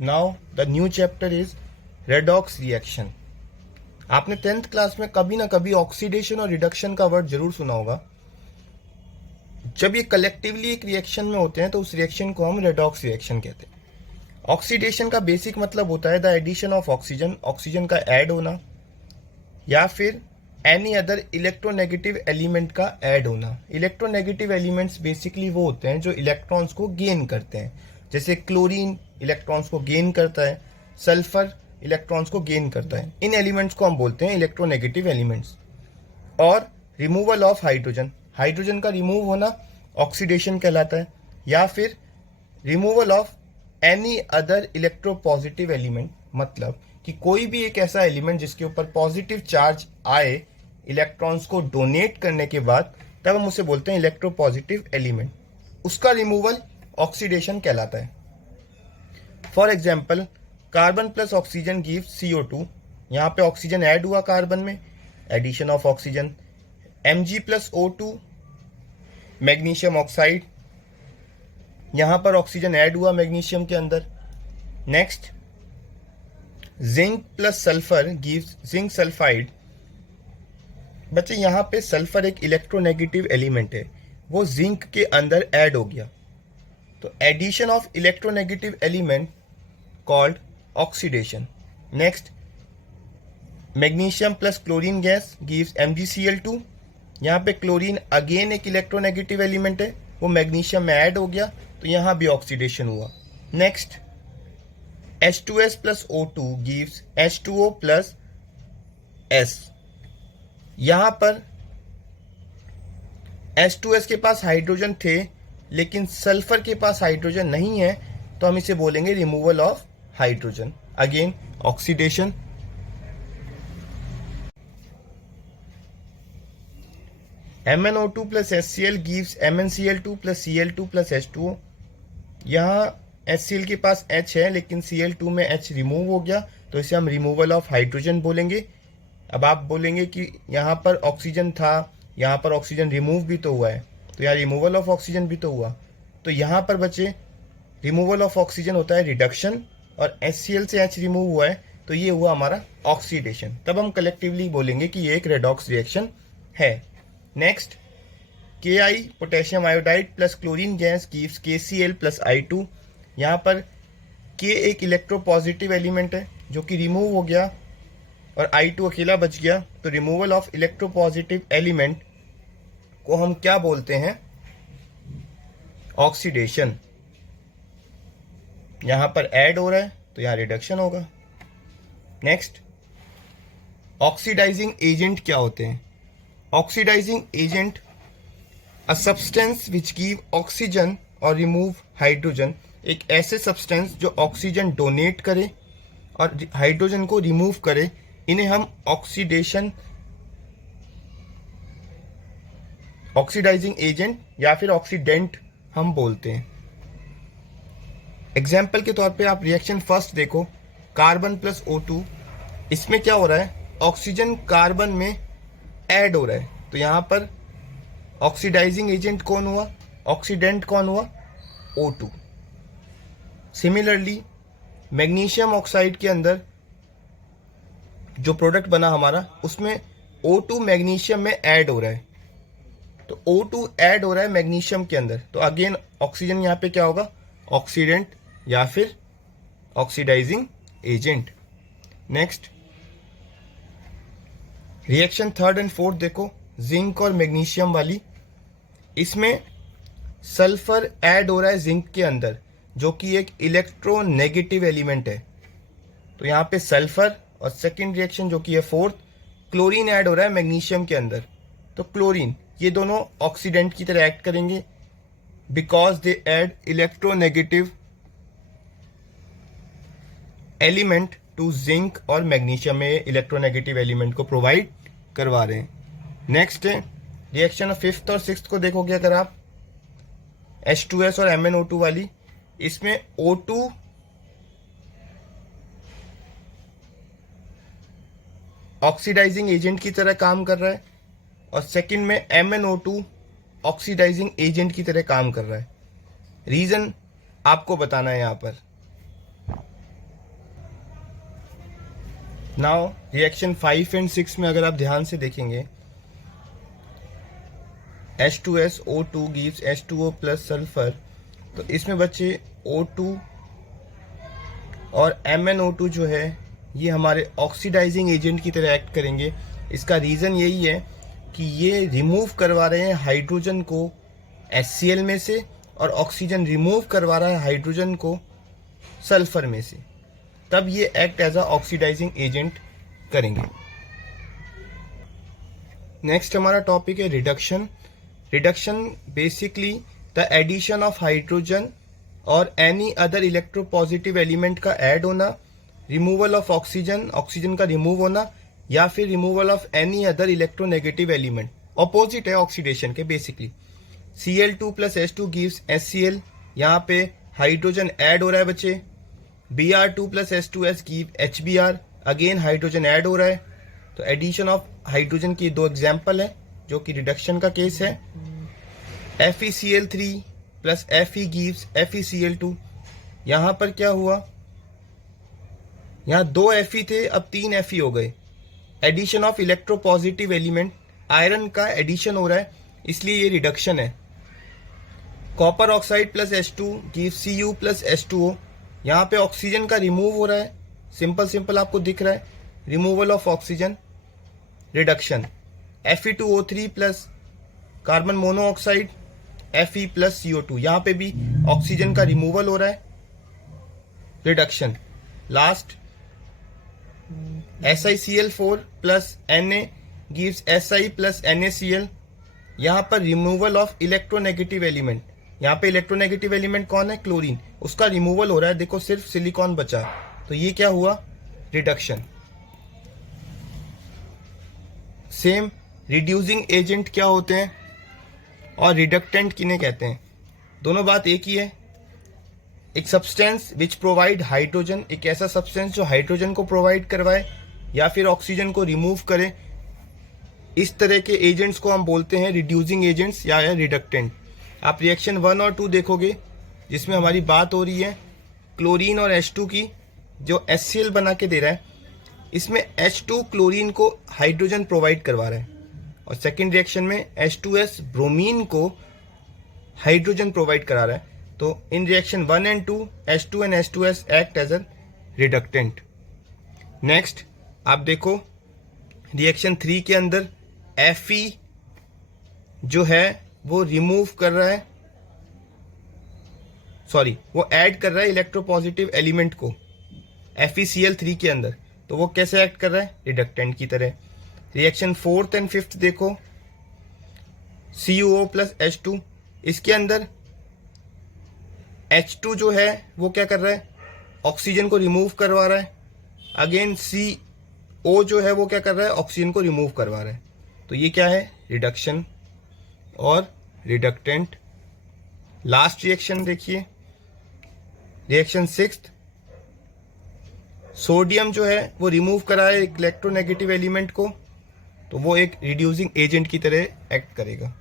Now the new chapter is redox reaction. आपने 10th class में कभी ना कभी ऑक्सीडेशन और रिडक्शन का वर्ड जरूर सुना होगा। जब ये कलेक्टिवली एक रिएक्शन में होते हैं तो उस रिएक्शन को हम रेडॉक्स रिएक्शन कहते हैं। ऑक्सीडेशन का बेसिक मतलब होता है the addition of oxygen, oxygen का ऐड होना, या फिर एनी अदर इलेक्ट्रोनेगेटिव एलिमेंट का ऐड होना। इलेक्ट्रोनेगेटिव एलिमेंट्स बेसिकली वो होते हैं जो इलेक्ट्रॉन्स को गेन करते हैं, जैसे क्लोरीन इलेक्ट्रॉन्स को गेन करता है, सल्फर इलेक्ट्रॉन्स को गेन करता है। इन एलिमेंट्स को हम बोलते हैं इलेक्ट्रोनेगेटिव एलिमेंट्स। और रिमूवल ऑफ हाइड्रोजन, हाइड्रोजन का रिमूव होना ऑक्सीडेशन कहलाता है, या फिर removal of any other electropositive element, मतलब कि कोई भी एक ऐसा एलिमेंट जिसके ऊपर पॉजिटिव चार्ज आए इलेक्ट्रॉन्स को डोनेट करने के बाद, तब हम उसे बोलते हैं इलेक्ट्रोपॉजिटिव एलिमेंट। उसका रिमूवल ऑक्सीडेशन कहलाता है। For example carbon plus oxygen gives CO2। यहाँ पे ऑक्सीजन ऐड हुआ कार्बन में, addition of oxygen. Mg plus O2 magnesium oxide, यहाँ पर ऑक्सीजन ऐड हुआ मैग्नीशियम के अंदर। Next zinc plus sulphur gives zinc sulphide. बच्चे यहाँ पे सल्फर एक इलेक्ट्रोनेगेटिव एलिमेंट है, वो जिंक के अंदर ऐड हो गया, तो addition of electronegative element called oxidation. Next magnesium plus chlorine gas gives MgCl2। यहाँ पे क्लोरीन अगेन एक इलेक्ट्रोनेगेटिव एलिमेंट है, वो मैग्नीशियम में ऐड हो गया, तो यहाँ भी ऑक्सीडेशन हुआ। Next H2S plus O2 gives H2O plus S। यहाँ पर H2S के पास हाइड्रोजन थे लेकिन सल्फर के पास हाइड्रोजन नहीं है, तो हम इसे बोलेंगे removal of hydrogen, again oxidation. MnO2 plus HCl gives MnCl2 plus Cl2 plus H2O। यहाँ HCl के पास H है लेकिन Cl2 में H रिमूव हो गया, तो इसे हम रिमूवल ऑफ हाइड्रोजन बोलेंगे। अब आप बोलेंगे कि यहाँ पर ऑक्सीजन था, यहाँ पर ऑक्सीजन रिमूव भी तो हुआ है, तो यहाँ रिमूवल ऑफ ऑक्सीजन भी तो हुआ। तो यहाँ पर बच्चे रिमूवल ऑफ ऑक्सीजन होता है रिडक्शन, और HCl से H रिमूव हुआ है, तो ये हुआ हमारा ऑक्सीडेशन। तब हम कलेक्टिवली बोलेंगे कि ये एक रेडॉक्स रिएक्शन है। Next Ki potassium iodide plus chlorine gas gives KCl plus I2। यहाँ पर K एक इलेक्ट्रोपॉजिटिव एलिमेंट है जो कि रिमूव हो गया और I2 अकेला बच गया, तो रिमूवल ऑफ इलेक्ट्रोपॉजिटिव एलिमेंट को हम क्या बोलते हैं? ऑक्सीडेशन। यहाँ पर ऐड हो रहा है तो यहाँ रिडक्शन होगा। नेक्स्ट ऑक्सीडाइजिंग एजेंट क्या होते हैं? Oxidising agent a substance which give oxygen और रिमूव हाइड्रोजन, एक ऐसे सब्सटेंस जो ऑक्सीजन डोनेट करे और हाइड्रोजन को रिमूव करे, इन्हें हम ऑक्सीडाइजिंग एजेंट या फिर ऑक्सीडेंट हम बोलते हैं। एग्जाम्पल के तौर पे आप रिएक्शन फर्स्ट देखो, कार्बन प्लस O2। इसमें क्या हो रहा है? ऑक्सीजन कार्बन में ऐड हो रहा है, तो यहाँ पर ऑक्सीडाइजिंग एजेंट कौन हुआ? ऑक्सीडेंट कौन हुआ? O2। सिमिलरली मैग्नीशियम ऑक्साइड के अंदर जो प्रोडक्ट बना हमारा, उसमें O2 मैग्नीशियम में ऐड हो रहा है, तो O2 ऐड हो रहा है मैग्नीशियम के अंदर, तो अगेन ऑक्सीजन यहाँ पे क्या होगा? ऑक्सीडेंट या फिर oxidising agent. Next reaction third and fourth देखो, जिंक और मैग्नीशियम वाली। इसमें सल्फर ऐड हो रहा है जिंक के अंदर जो कि एक इलेक्ट्रोनेगेटिव एलिमेंट है, तो यहाँ पे सल्फर, और सेकंड रिएक्शन जो कि है फोर्थ, क्लोरीन ऐड हो रहा है मैग्नीशियम के अंदर, तो क्लोरीन, ये दोनों ऑक्सीडेंट की तरह एक्ट करेंगे because they add electronegative element to zinc, और मैग्नीशियम में इलेक्ट्रोनेगेटिव एलिमेंट को प्रोवाइड करवा रहे हैं। नेक्स्ट है रिएक्शन फिफ्थ और सिक्स्थ को देखोगे अगर आप, H2S और MnO2 वाली, इसमें O2 ऑक्सीडाइजिंग एजेंट की तरह काम कर रहा है और सेकंड में MnO2 ऑक्सीडाइजिंग एजेंट की तरह काम कर रहा है। रीजन आपको बताना है यहाँ पर। नाउ रिएक्शन 5 एंड 6 में अगर आप ध्यान से देखेंगे, H2SO2 gives H2O plus sulphur, तो इसमें बच्चे O2 और MnO2 जो है ये हमारे ऑक्सीडाइजिंग एजेंट की तरह एक्ट करेंगे। इसका रीज़न यही है कि ये रिमूव करवा रहे हैं हाइड्रोजन को HCl में से और ऑक्सीजन रिमूव करवा रहा है हाइड्रोजन को सल्फर में से, तब ये act as a oxidising agent करेंगे। नेक्स्ट हमारा टॉपिक है reduction. Reduction basically the addition of hydrogen और एनी अदर इलेक्ट्रोपॉजिटिव एलिमेंट का ऐड होना, रिमूवल ऑफ ऑक्सीजन, ऑक्सीजन का रिमूव होना, या फिर removal of any other electronegative element. Opposite है ऑक्सीडेशन के basically. Cl2 plus H2 gives HCl, यहाँ पे हाइड्रोजन ऐड हो रहा है बच्चे। Br2 plus H2S give HBr, again hydrogen add हो रहा है। तो एडिशन ऑफ हाइड्रोजन की दो एग्जाम्पल है जो कि रिडक्शन का केस है। FeCl3 plus Fe gives FeCl2, यहाँ पर क्या हुआ, यहाँ 2 Fe थे, अब 3 Fe हो गए। Addition of electropositive element, iron का एडिशन हो रहा है, इसलिए ये रिडक्शन है। Copper oxide plus H2 gives Cu plus H2O, यहाँ पे ऑक्सीजन का रिमूव हो रहा है, सिंपल आपको दिख रहा है, removal of oxygen, reduction. Fe2O3 plus carbon monoxide Fe plus CO2, यहाँ पे भी ऑक्सीजन का रिमूवल हो रहा है, reduction. Last SiCl4 plus Na gives Si plus NaCl, यहाँ पर रिमूवल ऑफ इलेक्ट्रोनेगेटिव एलिमेंट। यहाँ पे इलेक्ट्रोनेगेटिव एलिमेंट कौन है, क्लोरीन, उसका रिमूवल हो रहा है। देखो सिर्फ सिलिकॉन बचा, तो ये क्या हुआ, रिडक्शन। सेम रिड्यूसिंग एजेंट क्या होते हैं और रिडक्टेंट किन्हें कहते हैं, दोनों बात एक ही है। एक सब्सटेंस विच प्रोवाइड हाइड्रोजन, एक ऐसा सब्सटेंस जो हाइड्रोजन को प्रोवाइड करवाए या फिर ऑक्सीजन को रिमूव करे, इस तरह के एजेंट्स को हम बोलते हैं रिड्यूसिंग एजेंट्स या रिडक्टेंट। आप रिएक्शन 1 और 2 देखोगे जिसमें हमारी बात हो रही है क्लोरीन और H2 की, जो HCl बना के दे रहा है, इसमें H2 क्लोरीन को हाइड्रोजन प्रोवाइड करवा रहा है, और सेकेंड रिएक्शन में H2S ब्रोमीन को हाइड्रोजन प्रोवाइड करा रहा है। तो in reaction 1 and 2 H2 and H2S act as a reductant. Next आप देखो रिएक्शन 3 के अंदर Fe जो है वो रिमूव कर रहा है, सॉरी वो ऐड कर रहा है इलेक्ट्रोपॉजिटिव एलिमेंट को FeCl3 के अंदर, तो वो कैसे एक्ट कर रहा है, रिडक्टेंट की तरह। रिएक्शन 4th एंड 5th देखो, CuO प्लस H2, इसके अंदर H2 जो है वो क्या कर रहा है, ऑक्सीजन को रिमूव करवा रहा है, अगेन CO जो है वो क्या कर रहा है, ऑक्सीजन को रिमूव करवा रहा है। तो ये क्या है, रिडक्शन और रिडक्टेंट। लास्ट रिएक्शन देखिए, रिएक्शन 6th, सोडियम जो है वो रिमूव करा है इलेक्ट्रोनेगेटिव एलिमेंट को, तो वो एक रिड्यूसिंग एजेंट की तरह एक्ट करेगा।